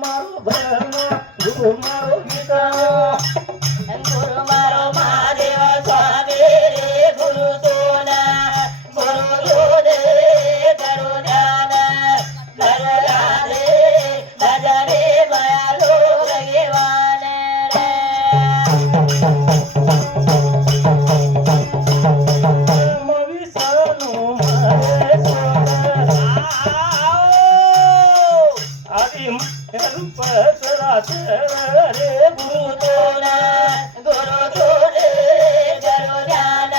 मारो ब्रह्म गुरु मारो विष्णु गुरु मारो महादेव स्वामी रे गुरु सोना गुरु जोदे करो ध्यान भजरे मालो भगवान विष्णु महेश्वर आदि रूप सरासर रे गुरु सोना गुरु जोदे करो ध्यान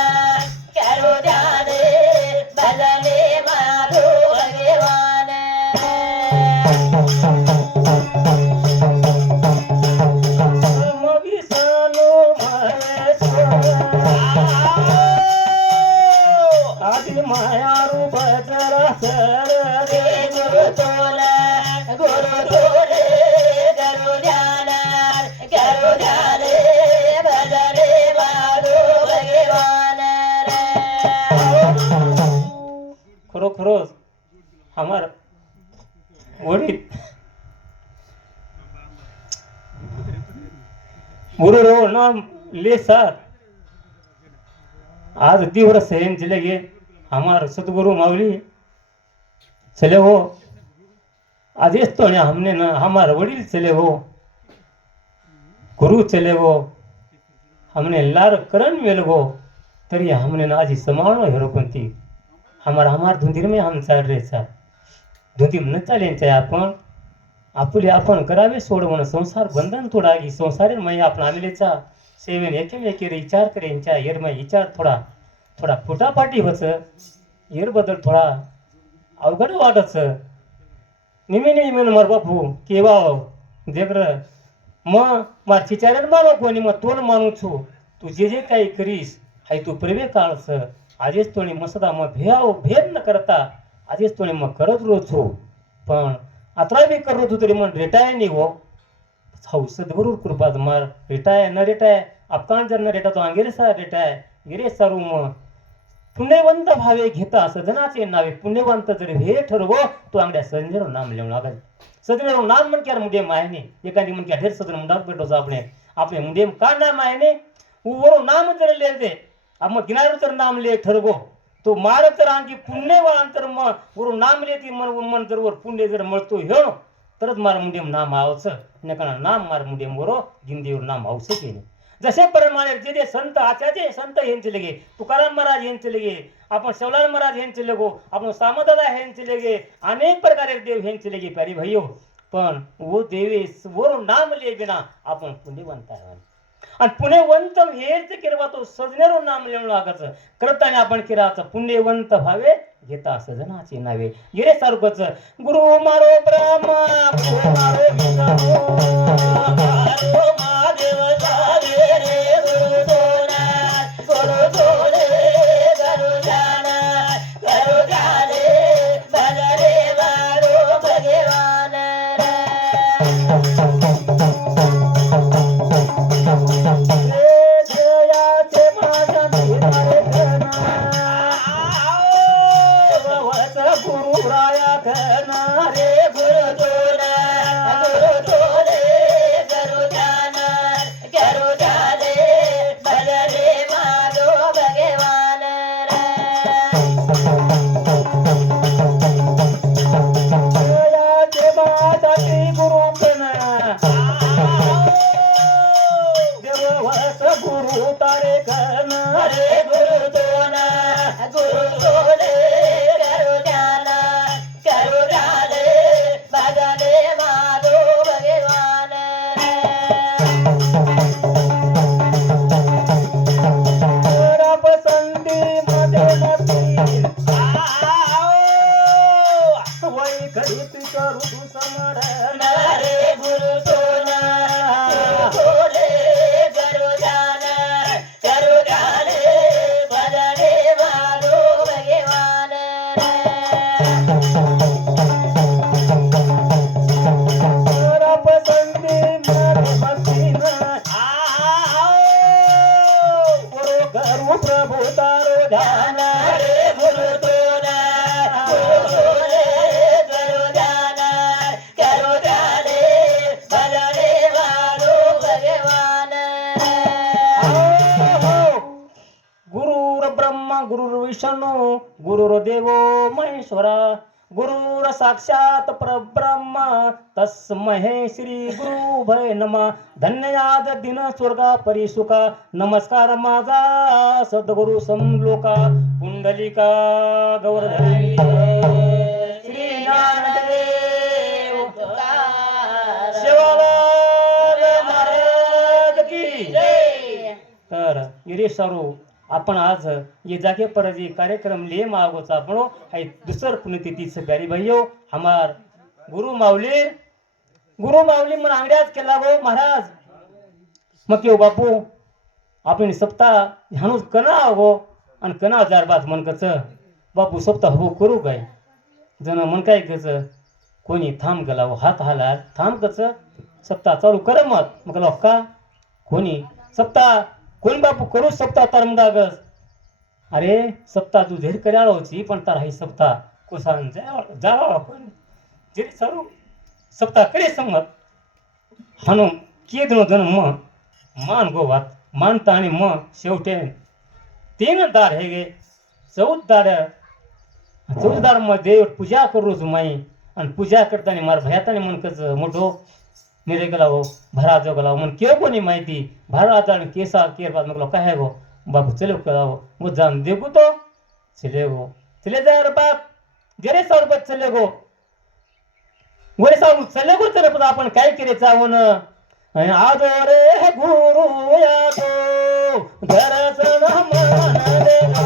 भजरे मालो भगवान विष्णु महेश्वर आदि माया रूप सरासर रे गुरु सोना गुरु जोदे करो ध्यान भजरे मालो भगवान खरोखरच हमार वडील गुरु रो नाम ले साथ आज तीव्र सहन चले गए हमार सतगुरु मावली चले हो आज इस तो हमने न हमार वडील चले हो गुरु चले हो हमने लार करण मेल हो तरी हमने न आज समानो हेरोपंती हमार धुंदीर में हम चाल रहे सा धुंदी न चाले आपण आपुले आपण करावे सोड म्हणून संसार बंधन थोडा की संसारी मय आपण आमिलेचा सेवन एकेमेके विचार करे यांच्या येरमय विचार थोडा फुटापाटी होच येर बदल थोडा अवघड वाटच निमेने मार बापू केवा देकर मग मार चिचार्यान मानो कोणी मग तोन मानू छू तू जे काही करीस हाय तू प्रेमे काळस आजेच तोणी मसदा मग भेद न करता आजेच तोणी मग करत रोज हो पण आता बी करत हो तरी मग रेटाय नाही हो हाऊ सद्गुरु कृपा मार रेटाय न रेटाय अपकान जर न रेटा तो अंगेरे सा रेटाय गिरे सारू मग पुण्यवंत भावे घेता सजनाचे नावे पुण्यवंत जरी हे ठरवो तो अंगड्या सजनेरो नाम लेवून लागाय सजनेरो नाम मन क्यार मुंडे मायने एकादी मन क्या ढेर सजन मुंडा बेटो आपने मुंडे का नाम मायने वरो नाम जर ले दे अब मग किनारे तर नाम ले ठरवो तो मार तर आणखी पुण्यवान तर मग वरो नाम लेती मन जर वर पुण्य जर मळतो ह्यो तरच मार मुंडेम नाम आवच नका नाम मार मुंडेम वरो गिंदीवर नाम आवच केले जसे परमाने जे संत आचार्य संत यांचे लगे तुकाराम महाराज यांचे लगे आपण शिवलाल महाराज यांचे लगो आपण सामदादा यांचे लगे अनेक प्रकारे देव यांचे लगे प्यारी भाइयो पण वो देवे वो नाम ले बिना आपण पुण्यवंत आहे आणि पुण्यवंत हेच केरवा तो सजनेरो नाम लेवून लागाच करताना आपण केराच पुण्यवंत भावे घेता सजनाचे नावे गिरे सारखच गुरु मारो ब्रह्मा गुरु मारो विष्णू मारो महादेव सारे रे गुरु सोना गुरु जोडे करो ध्यान भजरे मारो भगवान जयाचे माझा भिनारे गुरु राया घना रे गुरु जोडे करो ध्यान भजरे मारो भगवान जयाचे माझा गुरु देववस गुरु तारे घना रे गुरु जोडे करो ध्यान भजरे मारो भगवान पसंती मध्ये वै घडीत करू तू समरण रे गुरु सोना करो ध्यान भजरे मारो भगवान पसंती गुरु प्रभु तारो ध्यान रे गुरु तोरा करो ध्यान विष्णू गुरुर्देव महेश्वरा गुरुर साक्षात परब्रह्म तस्मै श्री गुरु भय नमः. धन्ययाद दिन स्वर्गा परिसुका. नमस्कार माझा सद्गुरु समलोका. पुंडलिका गौरधरी श्री ज्ञानदेव शिवालाल महाराज की जय. तर इरे सरो आपण आज ये जाके पर जे कार्यक्रम लिए मागोचा आपणो है दुसर पुण्यतिथी से प्यारी भाइयों हमार गुरु माऊली मन अंगड्याच केला गो महाराज मग केव बापू आपण सप्ताह ह्यानुच कना गो आणि कना जार बात मन कच बापू सप्ताह हो करू काय जण मन काय कच कोणी थांब गेला हात हालाल थांब कच सप्ताह चालू कर मग लोक का कोणी सप्ताह कोण बापू करू सप्ताह तर मगागस अरे सप्ताह तू झेर करायला होची पण तार ही सप्ताह कोसान जावा कोण जे सरू सप्ताह करे संगत हानो केदनो जन मान गोवात मानता आणि शेवटे तीन दार हे गे चौद दार मध्ये पूजा करू माई आणि पूजा करताना मार भयाताने मन कच मोठो निरे गेला हो भरा जो गेला मन केव कोणी माहिती भरा जाण केसा केर बाद मगलो काय गो बाबू चलो करावो वो जान देखो तो चले गो चले जा रे बाप जरे सौर बच चले गो वरे साऊ चले गो तर आपण काय करे चावून आज रे गुरु यादो दर्शन मन देगा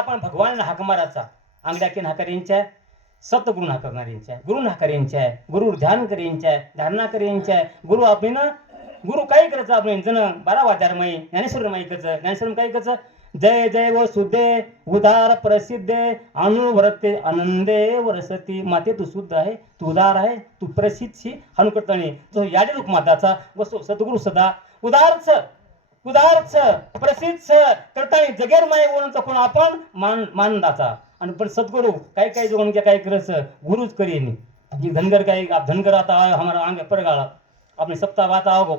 आपण भगवान हाक मारायचा अंगड्या किन हाकारींच्या सतगुरु हाकणारींच्या गुरु हाकारींच्या गुरु ध्यान करींच्या धारणा करींच्या गुरु आपण गुरु काही करायचं आपण जण 12 वाद्यारमयी ज्ञानेश्वर माईकचं ज्ञानेश्वर काही कच जय जय व सुद्धे उदार प्रसिद्धे अनुभरते आनंदे वरसती माते तू शुद्ध आहे तू उदार आहे तू प्रसिद्ध हनुकर्तणी तो याडी रूप माताचा वस्तू सद्गुरु सदा उदारच उदारच प्रसिद्ध करतानी जगेर माय ओळखचा कोण आपण मानदाचा आणि पण सद्गुरु काही जोडून काय करायचं गुरुच करीन जी धनगर काही धनगर आता हमारा आंग पर गाळा आपले सप्ताह बात आओ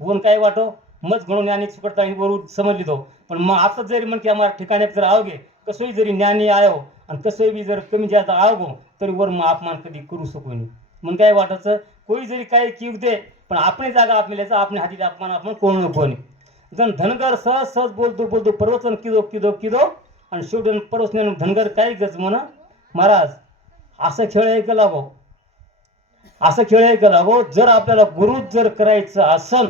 ऊन काय वाटो मज गणून ज्ञानी सुकड़ता वरून समज लिधो पण मग आता जरी म्हण की आम्हाला ठिकाणी जर आवगे कसोही जरी ज्ञानी आयो आणि कसोही बी जर कमी जास्त आवगो तरी वर मग अपमान कधी करू शकू नये मग काय वाटायचं कोई जरी काय किव दे पण आपली जागा आपल्याचा आपल्या हातीचा अपमान आपण कोण नको जण धनगर सहज सहज बोलतो प्रवचन किदो आणि शेवटी परवचन धनगर काय गज म्हणा महाराज असं खेळ ऐकलं लागो असं खेळ ऐकलं लागो जर आपल्याला गुरु जर करायचं असन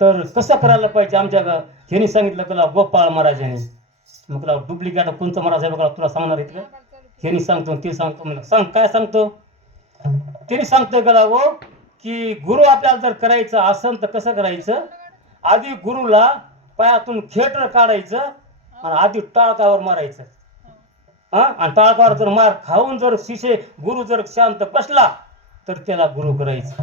तर कसं करायला पाहिजे आमच्या ह्यांनी सांगितलं कला गोपाळ महाराजांनी मग तुला डुप्लिकेट कोणतं महाराज आहे बघा तुला सांगणार आहे का ह्यांनी सांगतो ते सांगतो मला सांग काय सांगतो त्यांनी सांगतोय का लागो की गुरु आपल्याला जर करायचं असन तर कसं करायचं आधी गुरुला पायातून खेटर काढायचं आणि आधी टाळकावर मारायचं आणि टाळकावर जर मार खाऊन जर शिशे गुरु जर शांत बसला तर त्याला गुरु करायचं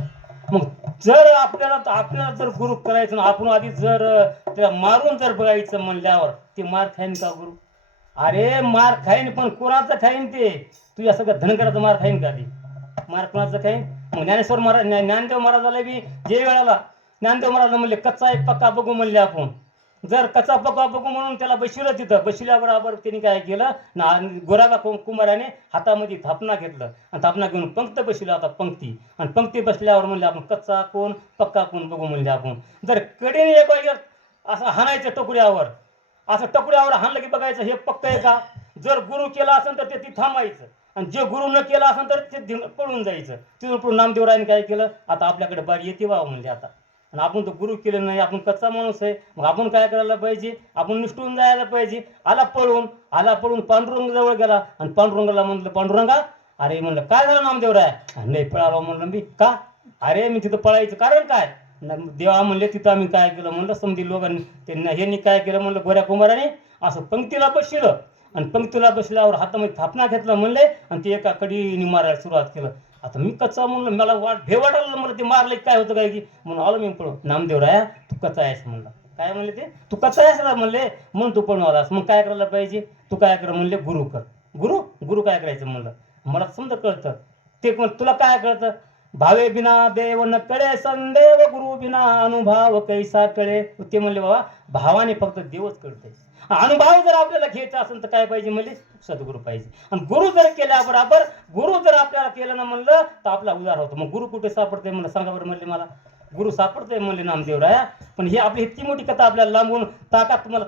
मग जर आपल्याला जर गुरु करायचं ना आपण आधी जर त्याला मारून जर बघायचं म्हणल्यावर ते मार खाईन का गुरु अरे मार खाईन पण कोणाचं खाईन ते तुझ्या सगळं धनगराचं मार खाईन का ते मार कोणाचं खाईन मग ज्ञानेश्वर महाराज ज्ञानदेव महाराजाला बी जे वेळाला ज्ञानदेव महाराज म्हणले कच्चा एक पक्का बघू म्हणले आपण जर कच्चा पक्का बघू म्हणून त्याला बसविलं तिथं बसविल्याबरोबर त्यांनी काय केलं ना गोरागा कुंभाराने हातामध्ये थापना घेतलं आणि थापना घेऊन पंक्ती बसविला होता पंक्ती आणि पंक्ती बसल्यावर म्हणले आपण कच्चा कोण पक्का कोण बघू म्हणले आपण जर कडेने एक असं हाणायचं टकुऱ्यावर असं टकुऱ्यावर हाणलं की बघायचं हे पक्क आहे का जर गुरु केला असेल तर ते थांबायचं आणि जे गुरु न केला असेल तर ते पळून जायचं तिथून पुढे नामदेवरायाने काय केलं आता आपल्याकडे बारी येते व्हावं म्हणले आता आणि आपण तो गुरु केलं नाही आपण कच्चा माणूस आहे मग आपण काय करायला पाहिजे आपण निष्ठून जायला पाहिजे आला पळून पांडुरंग जवळ गेला आणि पांडुरंगाला म्हणलं पांडुरंगा अरे म्हणलं काय झालं नामदेवराय नाही पळालो म्हणलं मी का अरे मी तिथं पळायचं कारण काय देवा म्हणले तिथं आम्ही काय केलं म्हणलं समधी लोकांनी त्यांना ह्यांनी काय केलं म्हणलं गोऱ्या कुंभाराने असं पंक्तीला बसलं आणि पंक्तीला बसल्यावर हातामध्ये थापना घेतला म्हणले आणि ते एका कडीने मारायला सुरुवात केलं आता मी कच्चा म्हणलं मला भेवाटाला मला ते मारले काय होतं काय की म्हणून आलो मी पळून नामदेवराया तू कच्चा आहेस म्हणलं काय म्हणले ते तू कच्चा आहेस ना म्हणले म्हणून तू पळून आलास मग काय करायला पाहिजे तू काय कर म्हणले गुरु कर गुरु काय करायचं म्हणलं मला समजा कळतं ते तुला काय कळतं भावे बिना देव न कळे संदेव गुरु बिना अनुभव कैसा कळे ते म्हणले बाबा भावाने फक्त देवच कळतंय अनुभव जर आपल्याला घ्यायचा असेल तर काय पाहिजे म्हणजे सद्गुरु पाहिजे आणि गुरु जर केल्याबरोबर गुरु जर आपल्याला केलं ना म्हणलं तर आपला उदार होतो मग गुरु कुठे सापडते म्हणलं सांगा बरं म्हणले मला गुरु सापडतोय म्हणले नामदेवराया पण ही आपली इतकी मोठी कथा आपल्याला लांबून तुम्हाला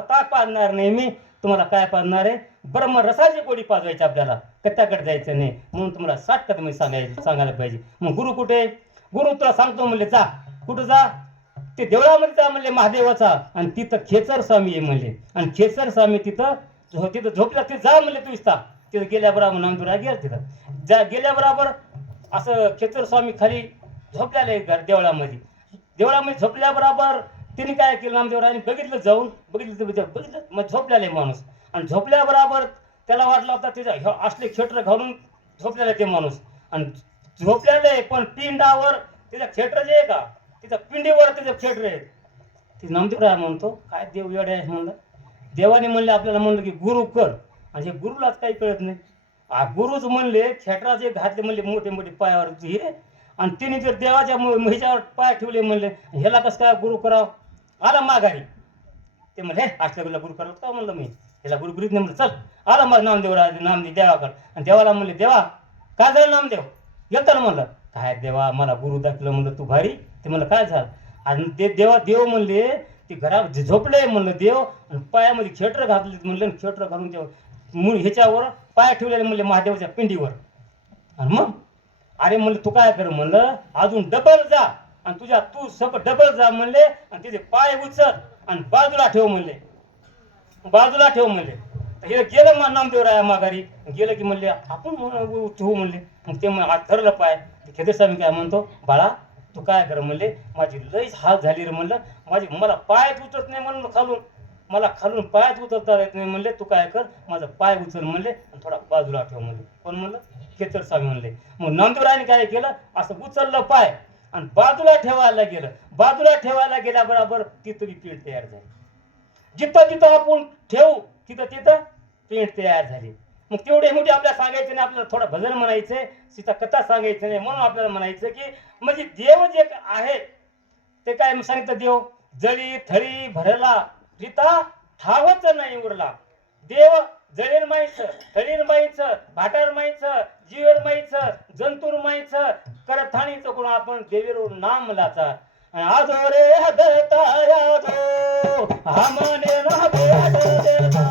ताक पाजणार नाही मी तुम्हाला काय पाजणार आहे ब्रह्म रसाची गोडी पाजवायची आपल्याला कट्ट्याकडे जायचं नाही म्हणून तुम्हाला 60 कथेमध्ये सांगायला पाहिजे मग गुरु कुठे गुरु तुला सांगतो म्हणले जा कुठं जा ते देवळामध्ये जा म्हणले महादेवाचा आणि तिथं खेचर स्वामी आहे म्हणले आणि खेचर स्वामी तिथं झोपला तिथं जा म्हणले तू इस्ता तिथं गेल्याबरोबर नामदेवराया गेला तिथं गेल्याबरोबर असं खेचर स्वामी खाली झोपल्याले घर देवळामध्ये झोपल्याबरोबर त्यांनी काय केलं नामदेवरायाने बघितलं मग झोपल्याले माणूस आणि झोपल्याबरोबर त्याला वाटलं होता त्याच्या असले खेटर घालून झोपलेला ते माणूस आणि झोपल्याले पण पिंडावर त्याच्या खेटर जे आहे का तिच्या पिंडीवर त्याचं खेटर आहे ते नामदेवराया म्हणतो काय देव येडे आहे म्हणलं देवाने म्हणले आपल्याला म्हणलं की गुरु कर आणि हे गुरुलाच काही कळत नाही गुरुच म्हणले खेटराचे घातले म्हणले मोठे मोठे पायावर हे आणि तिने जर देवाच्या ह्याच्यावर पाय ठेवले म्हणले ह्याला कसं काय गुरु करावं आला माघारी ते म्हणले असल्या गुरु करावं का म्हणलं मी ह्याला गुरुगुरीत नाही म्हणलं चल आला मग नामदेव देवाकडं आणि देवाला म्हणले देवा काय झालं नामदेव गेलता ना म्हणलं काय देवा मला गुरु दाखलं म्हणलं तू भारी ते म्हणलं काय झालं आणि ते देव म्हणले ते घरात झोपले म्हणलं देव आणि पायामध्ये खेटर घातले म्हणलं खेटर घालून ते ह्याच्यावर पाय ठेवलेले म्हणले महादेवाच्या पिंडीवर आणि मग अरे म्हणलं तू काय कर म्हणलं अजून डबल जा आणि तू सब डबल जा म्हणले आणि तिचे पाय उचल आणि बाजूला ठेव म्हणले हे गेलं मग नामदेवराया माघारी गेलं की म्हणले आपण ठेवू म्हणले. मग ते हात धरलं पाय. खेदेस्वामी काय म्हणतो, बाळा तू काय कर म्हणले, माझी लईच हाल झाली रे म्हणलं, मला पायच उतरत नाही म्हणून खालून, मला खालून पायच उतरता येत नाही म्हणले, तू काय कर माझा पाय उचल म्हणले आणि थोडा बाजूला ठेव म्हणले. कोण म्हणलं, खेचरस्वामी म्हणले. मग नामदेवरायाने काय केलं, असं उचललं पाय आणि बाजूला ठेवायला गेलं. बाजूला ठेवायला गेल्याबरोबर तिथं पीठ तयार झाली. जिथं जिथं आपण ठेवू तिथं तिथं पेंट तयार झाली. मग तेवढे मोठे आपल्याला सांगायचं नाही, आपल्याला थोडं भजन म्हणायचंय, सीता कथा सांगायचं नाही. म्हणून आपल्याला म्हणायचं की म्हणजे देव जे आहे ते काय सांगितलं, देव जळी थळी भरला रीता ठावच नाही उरला. देव जळीर माईचं, थळीर माईचं, भाटार माईचं, जीवर माईचं, जंतूर माईचं, करथाणीचं कोण आपण देवीर नाम लाचा. आजो रे हदता आजो हमने ना भेट देता.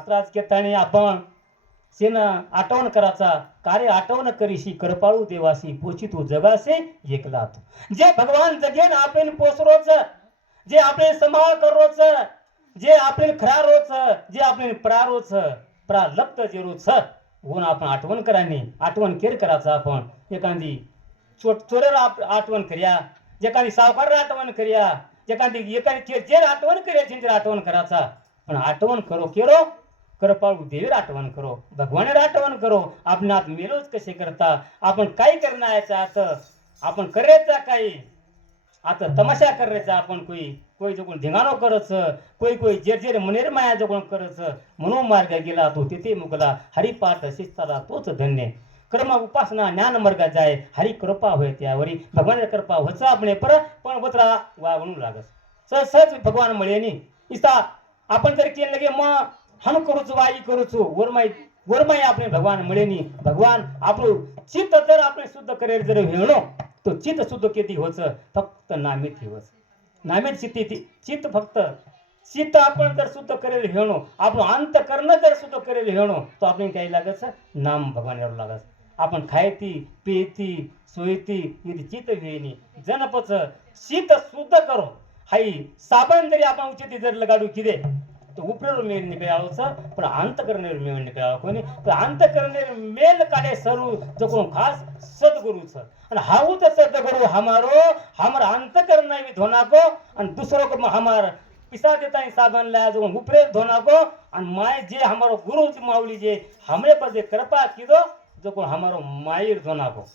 आता केताने आपण सेन आठवण करायचा कार्य आठवण करीशी करपाळू देवासी पोची तू जगासे एकला तू जे भगवान जगेन आपण पोसरोच जे आपले समाळ करोच जे आपले खरा रोच जे आपले प्रारोच प्रालप्त जे रोच होऊन आपण आठवण करानी आठवण केर करायचा आपण एखादी चोरेला आठवण करूया एखादी सावकार आठवण करूया एखादी जे आठवण करायची आठवण करायचा पण आठवण करो केरो करपाळू देवीर आठवण करो भगवानेर आठवण करो आपण आत मेलोच कसे करता आपण काय करणार याच्या आत आपण करायचा काही आता तमाशा करायचा आपण कोई जो कोण धिंगाणो करच कोई जेर मनेर माया जो कोण करच म्हणून मार्ग गेला तो तेथे मुगला हरिपाठ शिस्ताला तोच धन्य कर्म उपासना ज्ञान मार्ग जाय हरि कृपा होय त्यावरी भगवान कृपा होच आपण पण वत्रा वागणू लागस सहज भगवान मिळेनी इसा आपण जर केलं लगे मग हम करूच वाई करूच वरमाई आपले भगवान मिळेनी भगवान आपलं चित्त जर आपण शुद्ध करेल जर वेणो तो चित्त शुद्ध किती होच फक्त नामित होच नामित चित्त फक्त चित्त आपण जर शुद्ध करेल हेणो आपण अंत करणं जर शुद्ध करेल हेणो तो आपण काही लागत नाम भगवान यावं लागत आपण खायती पेती सोयती यदि चित्त वेणी जनपच शीत शुद्ध करो हाई साबण जरी आपण उचित जर लगाडू किदे तो उपरेर मेल निकळावच पण अंत करणे मेल निकळाव कोणी तर अंत करणे मेल काढे सरू जो कोण खास सद्गुरुच आणि हाऊ तर सद्गुरु हमार अंत करणे भी धोना को आणि दूसरों को हमार पिसा देता साबन लाया जो उपरेर धोना को आणि माय जे हमारो गुरु माऊली जे हमरे पर जे कृपा किदो जो कोण हमारो मायर धोना को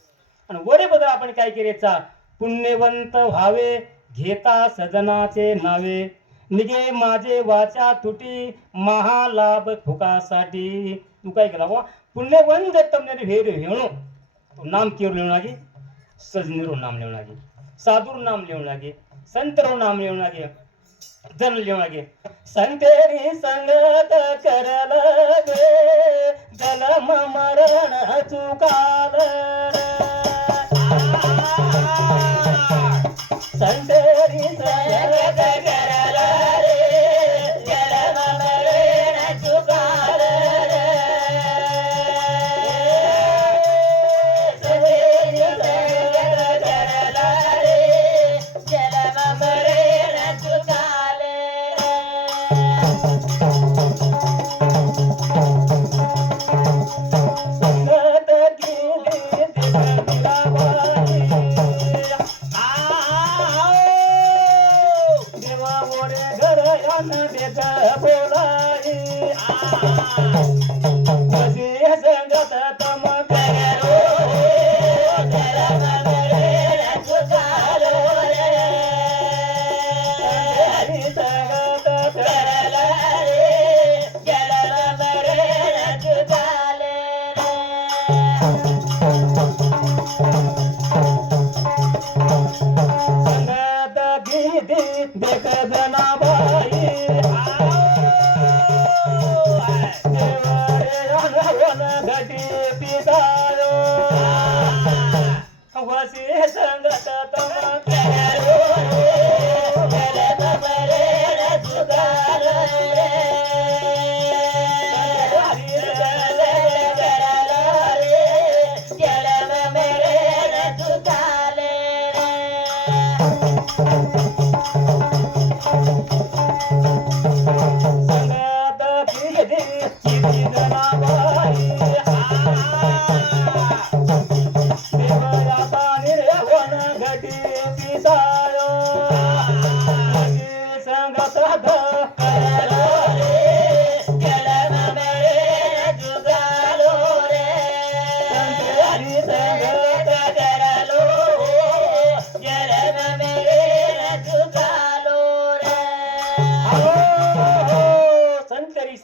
आणि वरे बदल आपण काय करायचा पुण्यवंत व्हावे घेता सजनाचे नावे निगे माझे वाचा तुटी महालाभ फुकासाठी तू काय केला बा पुण्यवंत तमने भेर हेणो तो नाम केर लेव लागे सजनीरो नाम लेव लागे साधुर नाम लेव लागे संतरो नाम लेव लागे जन लेव लागे संतेरी संगत कर लगे जन्म मरण चुकाल संतेरी संगत कर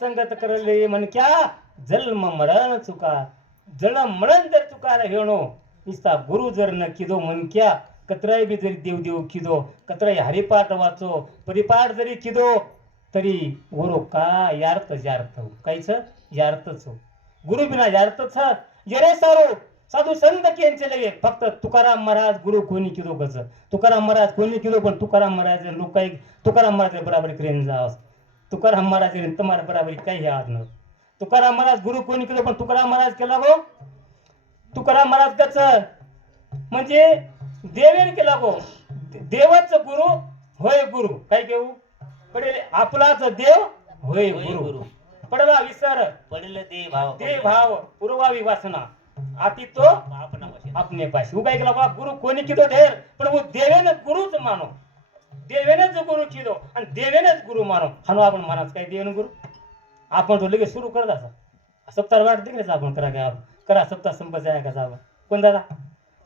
संगत करले मन क्या जन्म मरण चुका जन्म मरण जर चुकार हेणो निस्ता गुरु जर न किदो मन क्या कतराय बी जरी देव देव किदो कतराय हरिपाठ वाचो परिपाठ जरी किदो तरी वरो का यार्थ जार्थ काहीच यार्थच गुरु बिना यार्थच जरे सारो साधू संत केंचे लगे फक्त तुकाराम महाराज गुरु कोणी किदो कच तुकाराम महाराज कोणी किदो पण तुकाराम महाराज लोक काही तुकाराम महाराज बराबर करेन जावस तुकाराम महाराज तुम्हाला बराबरी काही आज न तुकाराम महाराज गुरु कोणी केलं पण तुकाराम महाराज केला गो तुकाराम महाराज कच म्हणजे देवेन केला गो देवच गुरु होय गुरु काय घेऊ पडेल आपलाच देव होय गुरु पडला विसर पडेल भाव ते भाव पूर्वावी वासना आती तो अपने पास वो काय केला बा गुरु कोणी कितो ढेर पण वो देवेन गुरुच मानो देवेनच गुरु किदो आणि देवेनच गुरु मानो हानो आपण मानाच काय देवेन गुरु आपण तो लगेच सुरू करत असा सप्ताह वाट तिकडेच आपण करा सप्ताह संपत जाय का जावं कोण दादा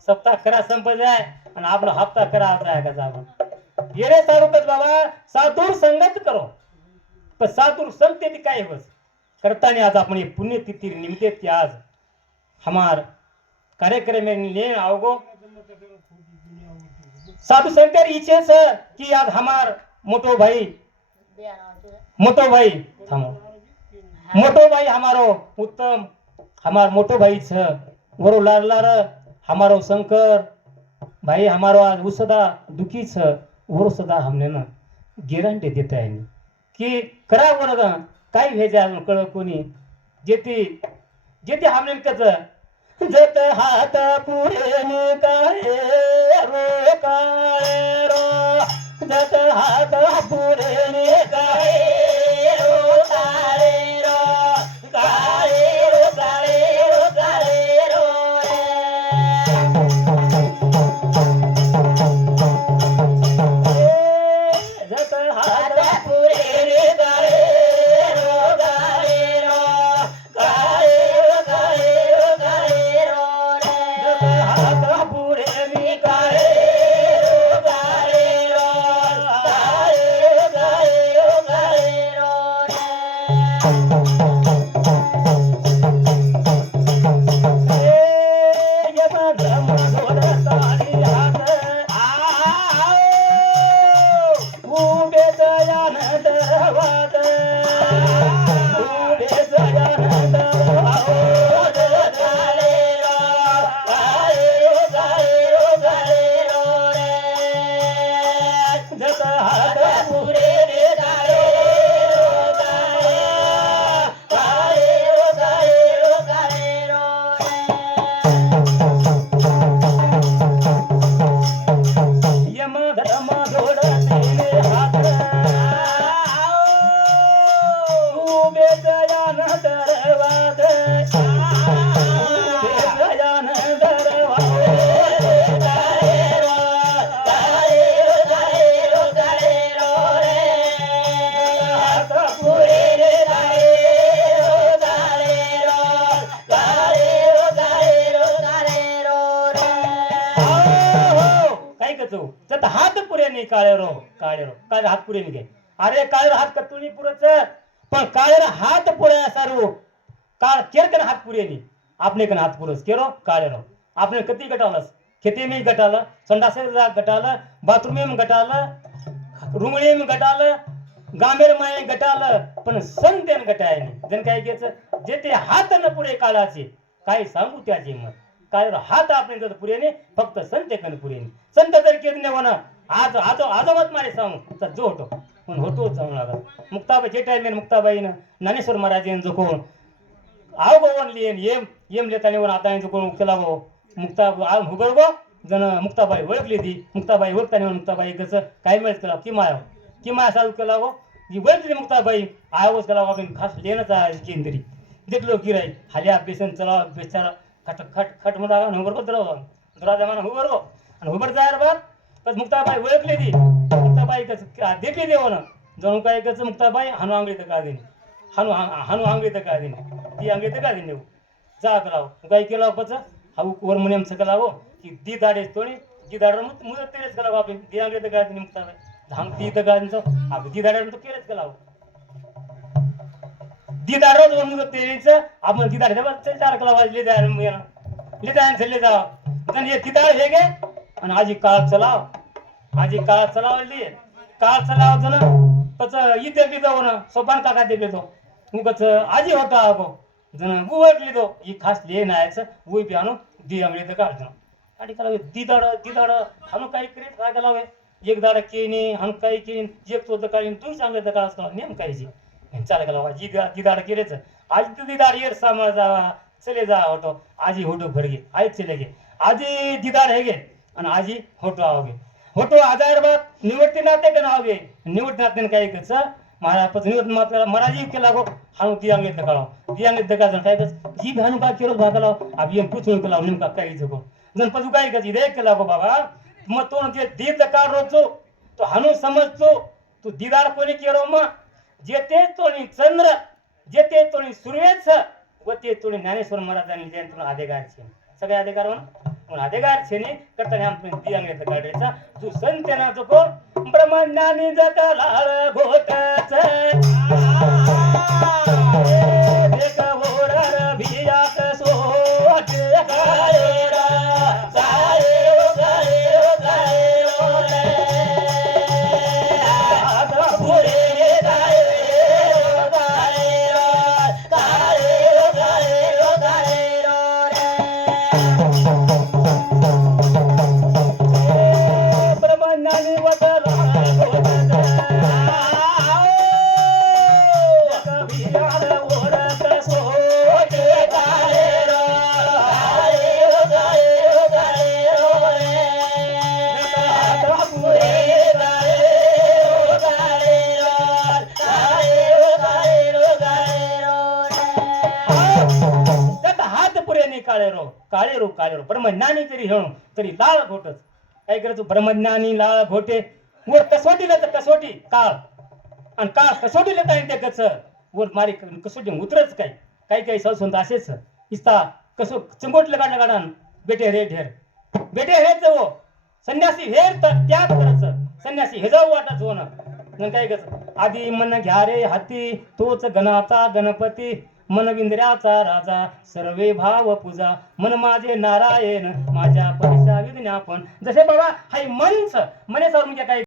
सप्ताह करा संपत जाय आणि आपला हप्ता करा जाय का जावं येणे सारूकच बाबा साधूर संगत करो पण साधूर संगते ती काय बस करताना आज आपण ये पुण्यतिथि निमित्ते की आज हमार कार्यक्रम में ले आओगो साधु संतर इच्छे से कि आज हमार मोटो भाई थामो मोटो भाई हमारो उत्तम हमार मोटो भाई छ वरो लार हमारो शंकर भाई हमारो आज वो सदा दुखी छ वरो सदा हमने ना गॅरंटी देता है कि करा वर काय भेजा कळ कोणी जेती जेती हमने कच जत हात पुरे काय रो काय रो जत हात पुरे काय रो काय रो काय रो काय रो काय रो जत हात पुरे काय रो काय रो काय रो काय रो काय रो जत हात पुरे मी काय रो काय रो काय रो काय रो काय हात पुरे नाही काळे हात पुरे नाही अरे काळे हात कतुनी पुरच पण काळे हात पुरे सारू काळ केरकन हात पुरे नाही आपने कन हात पुरस केरो काळे रो आपने कती गटालस खेते में गटाल संडासे गटाल बाथरूम में गटाल रुमणी में गटाल गामेर में गटाल पण संतेन गटाय नाही जन काय घ्यायचं जे ते हात न पुरे काळाचे काय सांगू त्याचे मग काय हात आपले जर पुरे नाही फक्त संते कन पुरे नाही संत जर केलं नाही म्हणा आज आजोबात मारे सांगू तर जो होतो पण होतो जाऊ लागत मुक्ताबाई जे टाइम मुक्ताबाईनं ज्ञानेश्वर महाराज यांचं कोण आव गोवन लिहिन येम लेताने वर आता यांचं कोण केला गो मुक्ता हुबर गो जण मुक्ताबाई ओळखली ती मुक्ताबाई ओळखताना मुक्ताबाई कसं काय मिळत केला की माया चालू केला गो जी ओळखली मुक्ताबाई आयोच केला आपण खास लेणंच आहे केंद्री देखलो गिराई हाल्या बेसन चला बेचारा खट खट खट म्हणा हुबर को दरवाजा म्हणा हुबर गो आणि हुबर जायर बात पण मुक्ताबाई ओळखली ती मुक्ताबाई कसं देखली देव ना जणू काय कसं मुक्ताबाई हानू आंगळी तर का देणे हानू आंगळी तर का देणे ती आंगळी तर का देणे जा कराव काय केला पच हाऊ वर म्हणे आमचं करावं की दी दाडेच तोणी दी दाडर मुदत तेच करावं आपण दी आंगळी तर का देणे मुक्ताबाई धाम ती तर का देणं आपण दी दाडर तो केलंच करावं दी दाडर वर मुदत तेच आपण दी दाडर चल चार कला वाजले जाय ले जाय चले जा जण हे किताळ हे गे आणि आजी काळ चलावली काळ चलाव जण पच इथे बी जाऊ ना सोपान काका दे तो उगच आजी होता अगो जण उवटली तो ही खास ले नायच उई बी आणू दी आंगळी तर काढ जण आणि कला दी दाड हानू काही करीत काय कलावे एक दाडा केनी हम काही केनी एक तो दकाळी तू चांगलं दकाळ असतो नेम कायची चाल गेला जी दाडा केलेच आज तू दिदार येर सामा जावा चले जा होतो आजी होटो भरगे आज चले गे आजी दिदार है गे आणि आजी होटो आओगे होटो हजार बात निवडते नाते का नावगे निवड नाते काय कच महाराज पत निवड मात्र मराजी केला गो हाणू दियांगे दका जण काय कच जी भानू का केरो भागला अब ये पूछून केला नेमका काय जगो जण पजू काय कच इदे केला गो बाबा मग तो जे दीद दकार रोचो तो हाणू समजतो तू दिदार कोणी केरो मग जेते तोणी चंद्र जेते तोणी सूर्यच व ते तोणी ज्ञानेश्वर महाराजांनी जयंत अधिकार छे सगळे अधिकार म्हणून अधिकार छे ने करता हम दियांगे दकाडेचा तू संतना तो को ब्रह्मज्ञानी जता लाळ घोटच देख ओरर भियाक सोट गायरा गायो गायो गायो आदा पुरे गायो गायो गायो गायो गायो ब्रह्मज्ञानी वदला काळेरो ब्रह्मज्ञानी तरी हेणू तरी लाळ घोटच काय करायचं ब्रह्मज्ञानी लाळ घोटे वर कसोटीला तर कसोटी काळ आणि काळ कसोटीला काय ते कच वर मारी कसोटी उतरच काय काही काही संत असेच इस्ता कसो चिंगोटलं काढलं काढान बेटे रे हेच हो संन्यासी हेर तर त्याग करायचं संन्यासी हे जाऊ वाटाच हो ना काय कच आधी मन घ्या रे हाती तोच गणाचा गणपती मन विंद्र्याचा राजा सर्वे भाव पूजा मन माझे नारायण माझ्या परिसा विज्ञापन जसे बाबा हाय मनच मने सर म्हणजे काय